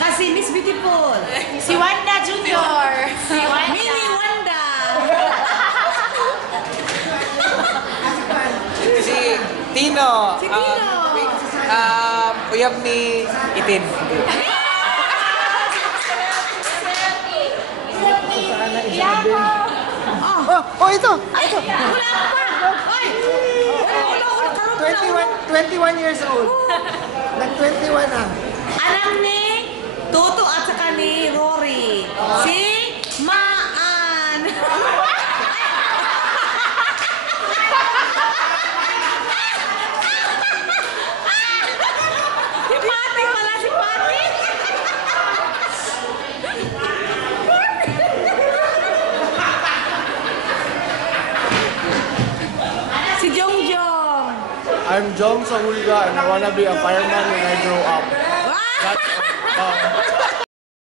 Tsaka si Miss Beautiful. Si Wanda Junior. Si Wanda. Mini Wanda. Si Tino. Si Tino. Uyab ni Itin. Oh, ito! Wala pa. Ay! Wala ka. 21 years old. Nag-21 na. Anak ni Toto at saka ni Rory. Si Maan. Si Pati pala, si Pati. Si Jongjong. I'm Jong Sahulga and I wanna be a fireman when I grow up. Wow! That's all.